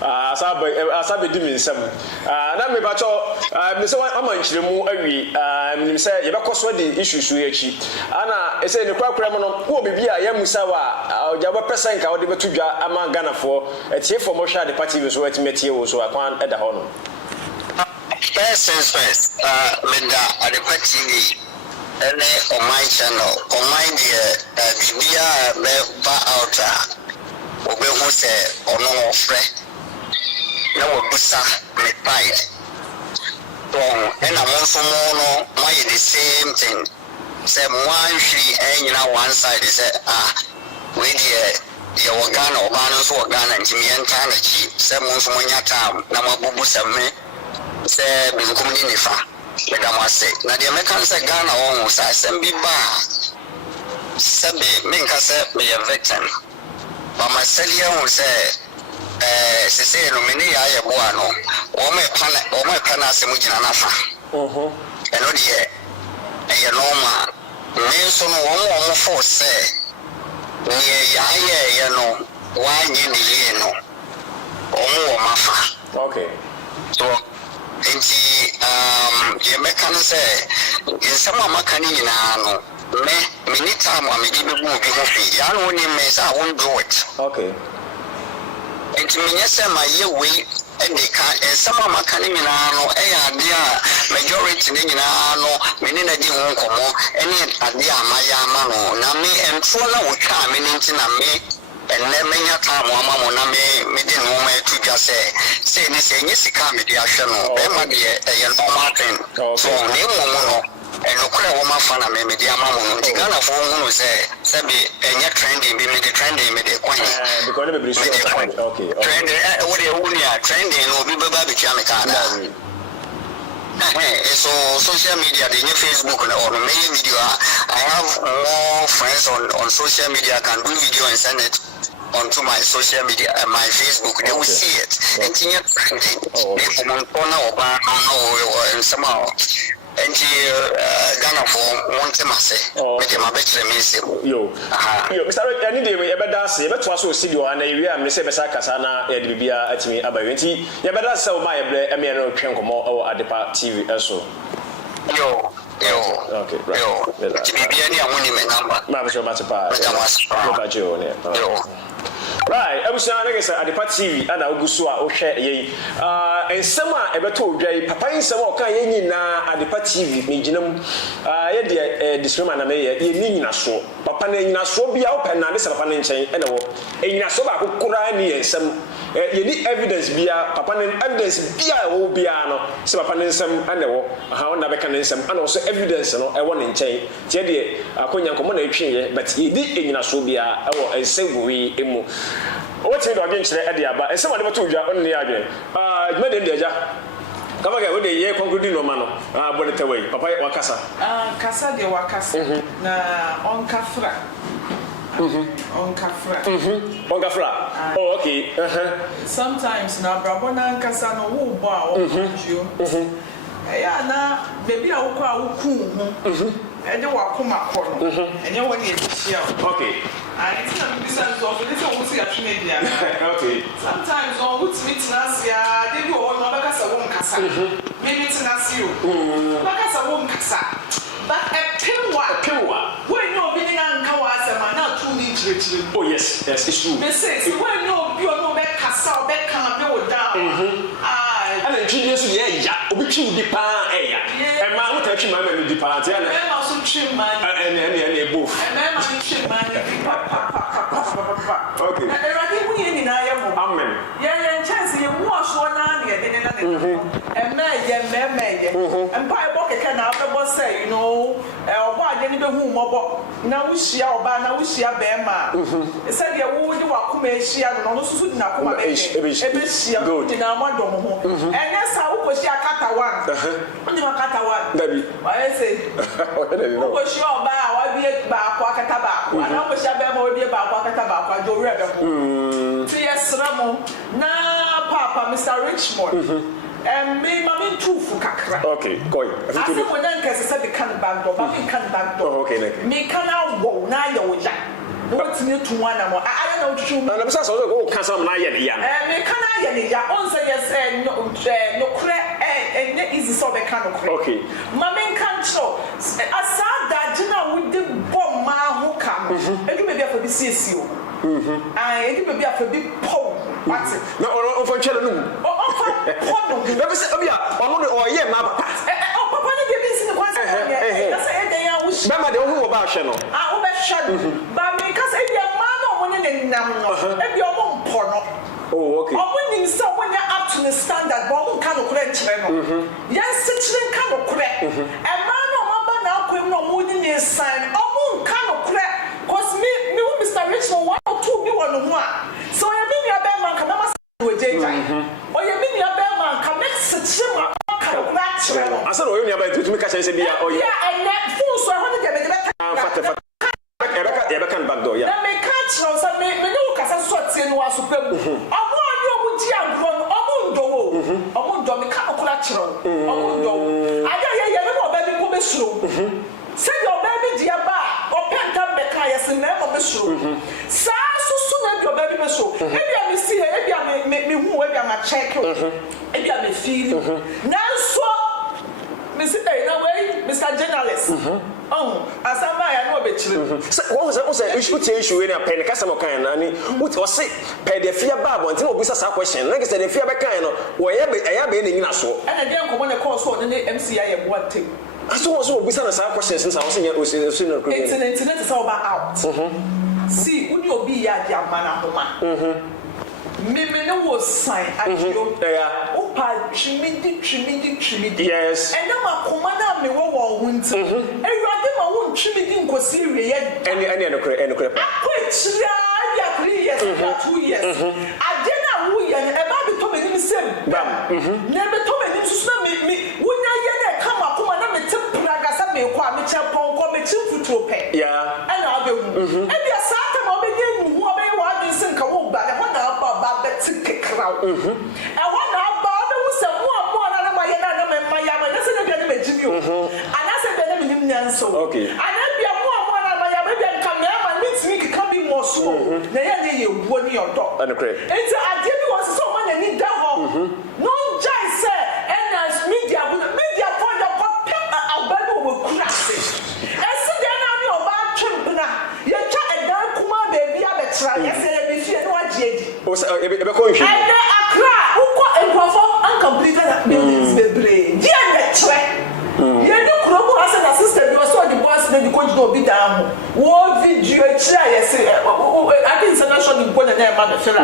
Asabe Dimin some. Now, me bacho, Mr. Amanchi, the say, you because what the issues we achieve. Anna, I say the crowd criminal who be a Yamusawa, Java Presanka, or the Batuja, among Ghana for a tier for Mosha, the party was waiting material, so I can't at the honor. First, Linda, at the party. On my channel, on my dear, Bibia, ba outer, Obe who say, or no friend, no busa, me pie. And I'm also more, why the same thing. Say, one free, and you know, one side is we dear, your organ or banners or gun and Jimmy and Tanachi, some months when your town, Namabu Same, say, be the community. Madam say, na the Americans say Ghana almost as be bar. Sabi, Minka said, me a victim. But my cellier will say, say, Lumini Yaa Yeboah no, or my panas and Mujanafa. And no dear, and your normal, Mason one for say, near Yaa, why you no, or Mafa. Okay. So, the American say, in some Makani, many time I may give a movie. I only may I won't do it. Okay. And to me, yes, my year way, and they can't, and some Makani, majority, meaning a deal, any idea, my Yamano, Nami, and Fula would come into Nami. And then many a time, Mamma, me didn't know me to just say, yes, come with the action, Emma, a young Martin. So, no, and no clear woman fan of me, dear Mamma, the gun of whom say, Sabi, and yet trending, be the trending, me the coin. Okay, trending, what the only trending will be Baby Jamaica. So social media, the new Facebook or the main video, I have more friends on social media. I can do video and send it onto my social media and my Facebook. They will see it. And somehow. And Ghana for one time, I say, my better means yo, Mr. I need to ever dance, but was so see you and a Mr. Casana, Edibia at me about 20. You better sell my Emiro Chancomo or at the TV also. Yo, okay, right. To be any women number. Mamma, right, I was at the party and I was so share ye. And some ever told Jay, Papa in some okay at the party, Mijinum, discriminate a mayor, in so. Papa in a so be open and this upon in chain and in a soba who could and some evidence be a Papa evidence be a old piano, some upon some and how never can some and also evidence I want in chain. Jedi, a conya common but he did in a so be a single way. What's it against the idea? But someone never told you on the idea. Made in the come again with the year concluding no man. But it away, Papa Wakasa. Casa de Wakasa. Na on Kafra. On Kafra. On Kafra. Oh, okay. Sometimes na Brabona Casa no who bow. Yeah, na baby, I will call and you are come up and you want to share. Okay. And it's not business of this one. Okay. Sometimes on would meet last year, they go on Macassa won't cassa. Maybe it's not you. Macassa won't cassa. But a pilwa. When no being uncovered, and not too neat. Oh, yes, it's true. Mrs. When no, you are no back cassa, back can go down. And then genius, which you depart, and my own touching my memory depart, and also trim man, and both. And then I trim man. papa. Okay. Everybody we in na ye mo. Amen. Yeah, chance ye mu aso na na ye na. And Bible can have say, you know, oba ade ni be hu mobo. Na wo hia oba na wo hia bema. E said ye wo di wa kuma hia no no susu di na kuma be. E be hia di na amado ho. And yes I wo ko hia kata one. Ni ma kata one. Dabi. Why say? Wo ko hia oba wa bi ba kwa kata ba. Na wo hia bema wo bi ba kwa kata ba kwa jo re be ho. Ti yes ramo na papa Mr. Richmond. Me mami tufu kakra. Okay, go. I said when I said the can back door, but can back door. Okay, me can now wo na yo ja. What new to one more. I don't know to. Na besa so go kan some na ye ne ya. Me can I ye ne ya. On say yes no kre easy so be can no kre. Okay. Mami can show. Asa da jina with the bomb ma ho kam. E do be be for be CSU. E do be for be pow. What's it? Na on for chele no. Na be say obia ono ne oye ma papa. Papa ne dey be sin the kwase. That's e dey ya wo. Ba ma de wo ba hwe no. Wo be hwe. Ba me ka say dey ma no mo ne nam no. E bi omo mpo no. Oh, okay. Omo nim say when you up to the standard, but omo kan no kure nkyere no. Yes, chire kan no kure. E ma no mo ba na akwem no mo ni sign. Omo kan no kure. Cause me Mr. Richmond 1 or 2 bi won ho a. So you be me abeg man kan na ma we dey jai. O you be me abeg man kan make chire ma kan no kure chire no. Asa no you ni abeg to me ka say bia o yeah, and that full so I want to get me fat. Ebe kan back door, yeah. Na me catch no say me no kasa so tie no asopam. Omo ani omo ji agro no omo ndo wo. Omo ndo me ka okura kire. Omo ndo. Aya ye me mo ba bi ko be suro. Say your baby dia ba, o penta be ka yes na mo be suro. Sa susu na your baby be so. E bia me see e bia me hu e bia ma check. E bia me feel. Na so me see na way Mr. Journalist. Asamba ya no be chire. What was issue any pen customer kan na ni what was say pe the fear ba bontin obisa sa question like say the fear be kan no wo ya be na nyina so and then komo ne call so ne MC Yaa Yeboah thing so obisa na sa questions since I was saying no internet is all about out see uni obi ya dia mana homa me no was sign akio yeah opa trimidi yes and na makoma na me wo hunti ewade ma won trimidi nkosi wie any no kre akwetira ya 3 years 2 years agena wo ye e ba bi to me nim sem bam na be to me nim susu na me wonya ye na ka makoma na me tempra ga sa me kwa me chepon ko me chimfuto pe yeah ana abehu e bia sa ta ma obege nu ho obege wa din sin ka wo ba ho na ba beti kekraw e ho na ba obehu se mo na ma ye na me ma ya ma na se na bia na me jimi o ana se bia na me nim nyanso okay ana bia mo na ma ya bia nka me ama mitimi ka bi mo so na ye buo ni odo ana kre enti ade bi wo so ma na ni da ho no jai se and media for the abado wo kurase ese de na mi oba twempna ye twa edan kuma baby abetra ye se ye bi fie no agye edi o se ebe ko nhwe ade akra uko enkwafo uncompleted buildings bebre ye abetre ye no krobo ase na sister bi so the boss na the coach no bi down wo video tira ye se ade international go na na ma be fela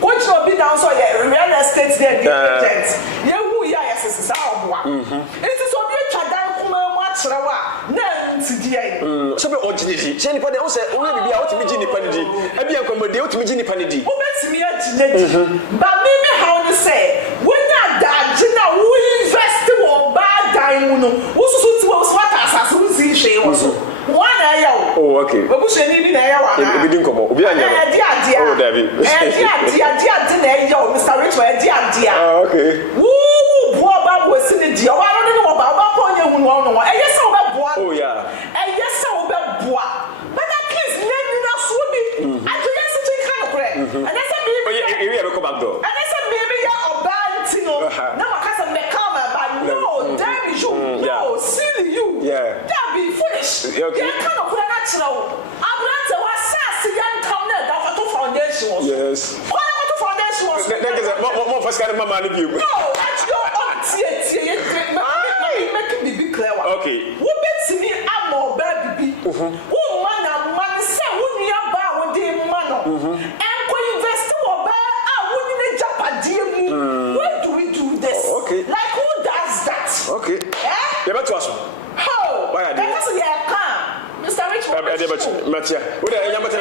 coach no bi down so ye real estate there agent ye hu ya ye se sa oboa it is obi twa dan kuma mu akyerwa na ntidi ai so be originally se ni pa de o se o bibia o timi ji ni pa ni di e bia nkomode o timi ji ni pa ni di o betimi agyina ba me how to say when na da gina wo invest wo ba dan mu no wo susu ti wo smart asase wo si hwe wo so one aya oh okay we bush ni bi na aya wa na e bi din komo obi anya oh David dia na aya o Mr. Richmond dia okay wo bo ba wo si ni dia wa no ni wo ba ko nya hu no e yesa wo be boa oh yeah e yesa wo be boa but at least name na so bi ajo yesa chi kan kore and that's a baby e be ko back door and that's a baby ya obanti no na makasa me come but no damn you no silly you yeah that be foolish okay ya kan kore na chiro abrante wa sase ya nkam na da photo foundation yes what photo foundation was that is more first kind of mama ni bi no actually tie make me be clear okay wo betimi amo ba bibi wo man say wo nua ba wo de man no and go invest or where do we do this? Okay. Like who does that? Okay. Eh? Yeah, to us. How? Why are they? Because we are calm. Mr. Richmond. Matia. What are you about? I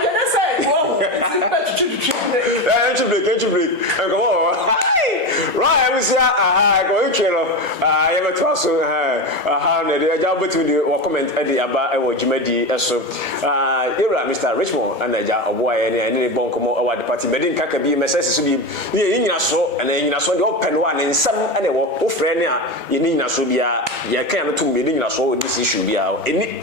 didn't say, oh, Entry break. Come on. Right, I was here. Go in. I am a toss. The job between the comment at the Aba or Jimedi. So, era Mr. Richmond and a boy and any bonkomo award the party. Medin Kakabi, Messrs. to be in your so and then you saw the open one and some and they were friend. You need a subia. You can't to be in a so this issue be out. Any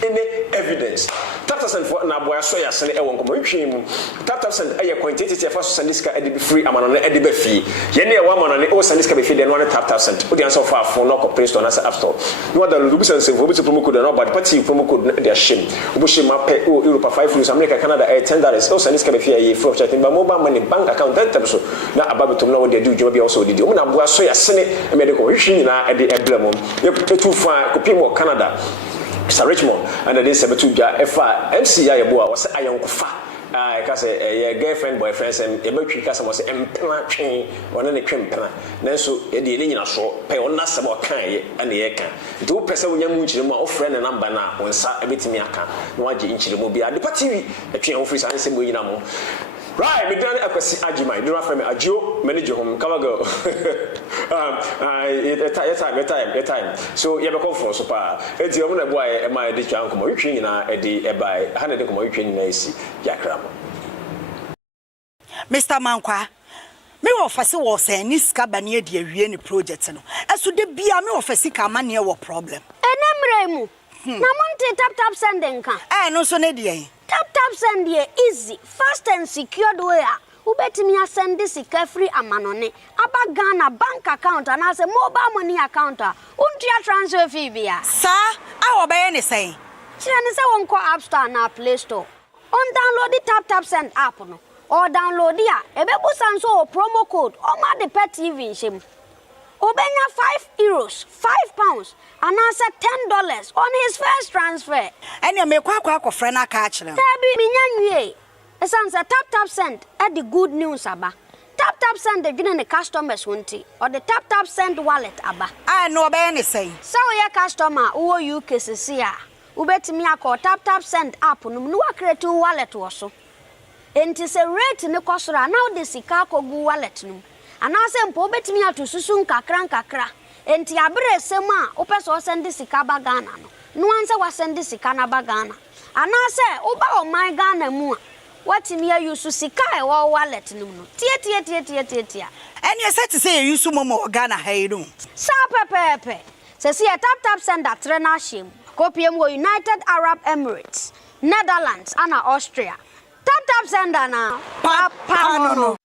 evidence. Tatasan for Naboya Soya Send a one commission. Tatasan a quantity of Sandiska Eddie free among an Eddie fee. Yenny woman on the old Sandiska be feed and 1,000. Put the answer far for knock of place on as app store. No other Lubus and Vobitu promo code and all but party promo code their shame. Bushima pay Europa 5 rules, America, Canada $10. Also Sandiska be fee for chatting by mobile money bank account that so now about to know what they do. Joby also did. Una Boa Soya Senate medical machine at the emblem. You too far Copimo Canada. Mr. Richmond and the day 72 FA MC Yaa Yeboah was a young fa. I can say a girlfriend, boyfriend, and a military cousin was employed train on any crimpana. Then so a dealing so pay on us about kind and the air. Do person young which my friend and number now when sat a bit in your car. No inch the mobile at the party, a train office and simple Yamo. Right, we done a question. Ajima, do not from a Joe, manager home, come go. Time. So you have a call for super. It's the only boy, am I the young commotion at the by 100 commotion AC, Yakram. Mr. Mankwa, me offer was a niska bania de any project. As to the be a me offer sick a man your problem. And I'm Namonte tap sending can. No so nedia. Tap send ye easy, fast and secured way. Who bet me a send this free amanone. Aba Ghana bank account and as a mobile money account. Untia transfer fee via. Sir, I will buy any say. Chinese won't call App Store and Play Store. On download the tap send app no. Or download ya. Ebebu sanso promo code. Or ma the pet TV shim. Obenya €5, £5, and answer $10 on his first transfer. And you make quack friend a catch them. Tabi minyanwe. Esanse tap send at the good news aba. Tap send the giving the customers wanti or the tap send wallet aba. I know about any say. So your customer who you cases here. Ubeti me call tap send app no create wallet also. Enti se rate ne kosora now the sika ko gu wallet no. Anase mpo betimi atosusu nkakra enti abere sema opeso send sika ba Ghana no anse wa send sika na ba Ghana anase oba o my Ghana mu watimi ayusu sika e wo wallet no tie and you said to say you use momo Ghana hayru sa pepe se si tap send that trena shim kopiem wo United Arab Emirates Netherlands and Austria tap send na papa no